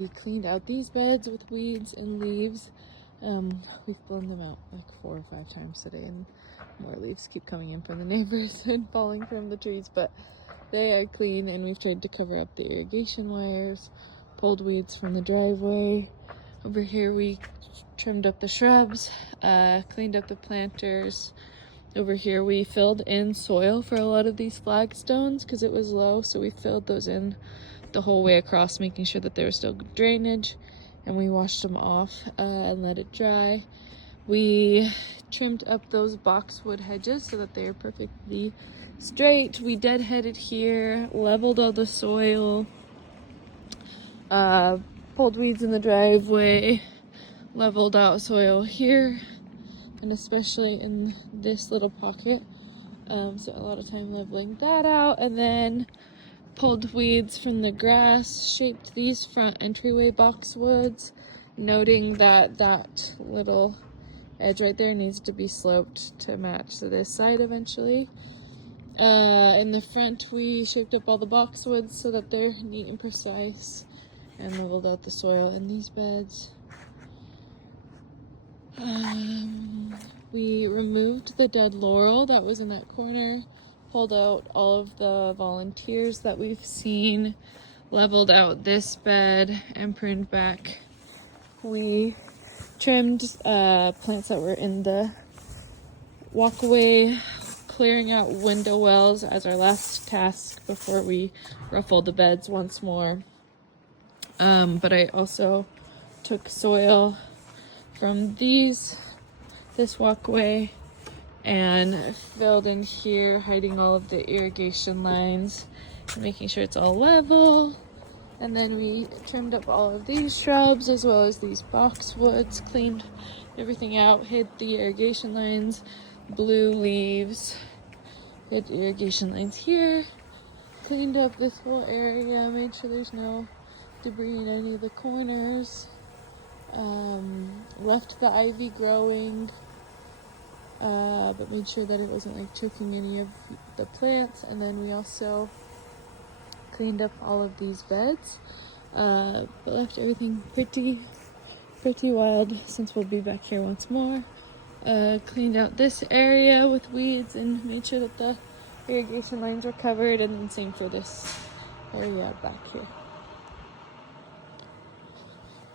We cleaned out these beds with weeds and leaves. We've blown them out like 4 or 5 times today, and more leaves keep coming in from the neighbors and falling from the trees, but they are clean. And we've tried to cover up the irrigation wires, pulled weeds from the driveway. Over here we trimmed up the shrubs, cleaned up the planters. Over here we filled in soil for a lot of these flagstones because it was low, so we filled those in the whole way across, making sure that there was still good drainage, and we washed them off and let it dry. We trimmed up those boxwood hedges so that they are perfectly straight. We deadheaded here, leveled all the soil, pulled weeds in the driveway, leveled out soil here, and especially in this little pocket. So a lot of time leveling that out, and then pulled weeds from the grass, shaped these front entryway boxwoods, noting that that little edge right there needs to be sloped to match to this side eventually. In the front we shaped up all the boxwoods so that they're neat and precise, and leveled out the soil in these beds. We removed the dead laurel that was in that corner, pulled out all of the volunteers that we've seen, leveled out this bed, and pruned back. We trimmed plants that were in the walkway, clearing out window wells as our last task before we ruffled the beds once more. But I also took soil from this walkway and filled in here, hiding all of the irrigation lines, making sure it's all level. And then we trimmed up all of these shrubs as well as these boxwoods, cleaned everything out, hid the irrigation lines, blew leaves, hid irrigation lines here, cleaned up this whole area, made sure there's no debris in any of the corners, left the ivy growing, but made sure that it wasn't like choking any of the plants. And then we also cleaned up all of these beds, but left everything pretty wild since we'll be back here once more. Cleaned out this area with weeds and made sure that the irrigation lines were covered, and then same for this area back here.